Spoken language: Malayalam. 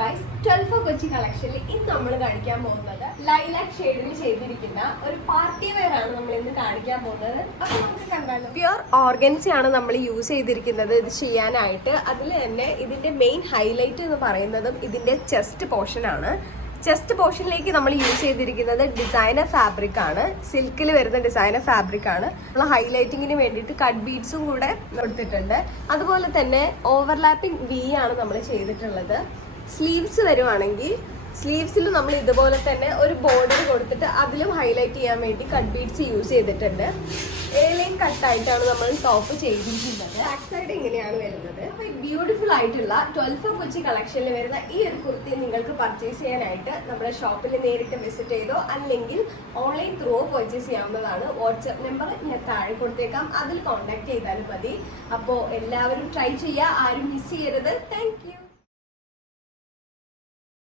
ഗൈസ് 12 കൊച്ചി കളക്ഷനിൽ ഇന്ന് നമ്മൾ കാണിക്കാൻ പോകുന്നത് ലൈലാക് ഷെയ്ഡിൽ ചെയ്തിരിക്കുന്ന ഒരു പാർട്ടി വെയർ ആണ് നമ്മൾ ഇന്ന് കാണിക്കാൻ പോകുന്നത്. അപ്പൊ നമുക്ക് കണ്ടാലോ. പ്യുർ ഓർഗൻസി ആണ് നമ്മൾ യൂസ് ചെയ്തിരിക്കുന്നത് ഇത് ചെയ്യാനായിട്ട്. അതിൽ തന്നെ ഇതിന്റെ മെയിൻ ഹൈലൈറ്റ് എന്ന് പറയുന്നതും ഇതിന്റെ ചെസ്റ്റ് പോർഷൻ ആണ്. ചെസ്റ്റ് പോർഷനിലേക്ക് നമ്മൾ യൂസ് ചെയ്തിരിക്കുന്നത് ഡിസൈനർ ഫാബ്രിക് ആണ്. സിൽക്കിൽ വരുന്ന ഡിസൈനർ ഫാബ്രിക് ആണ്. നമ്മൾ ഹൈലൈറ്റിങ്ങിന് വേണ്ടിയിട്ട് കട്ട് ബീഡ്സും കൂടെ കൊടുത്തിട്ടുണ്ട്. അതുപോലെ തന്നെ ഓവർലാപ്പിംഗ് വി ആണ് നമ്മൾ ചെയ്തിട്ടുള്ളത്. സ്ലീവ്സ് വരുവാണെങ്കിൽ സ്ലീവ്സിൽ നമ്മൾ ഇതുപോലെ തന്നെ ഒരു ബോർഡർ കൊടുത്തിട്ട് അതിലും ഹൈലൈറ്റ് ചെയ്യാൻ വേണ്ടി കട്ട് ബീഡ്സ് യൂസ് ചെയ്തിട്ടുണ്ട്. ഏലൈൻ കട്ടായിട്ടാണ് നമ്മൾ ടോപ്പ് ചെയ്തിരിക്കുന്നത്. ബാക്ക് സൈഡ് ഇങ്ങനെയാണ് വരുന്നത്. അപ്പൊ ബ്യൂട്ടിഫുൾ ആയിട്ടുള്ള 12 കൊച്ചി കളക്ഷനിൽ വരുന്ന ഈ ഒരു കുർത്തി നിങ്ങൾക്ക് പർച്ചേസ് ചെയ്യാനായിട്ട് നമ്മുടെ ഷോപ്പിൽ നേരിട്ട് വിസിറ്റ് ചെയ്തോ അല്ലെങ്കിൽ ഓൺലൈൻ ത്രൂ പർച്ചേസ് ചെയ്യാവുന്നതാണ്. വാട്സ്ആപ്പ് നമ്പർ ഞാൻ താഴെ കൊടുത്തേക്കാം, അതിൽ കോൺടാക്ട് ചെയ്താലും മതി. അപ്പോൾ എല്ലാവരും ട്രൈ ചെയ്യുക, ആരും മിസ് ചെയ്യരുത്. Thank you.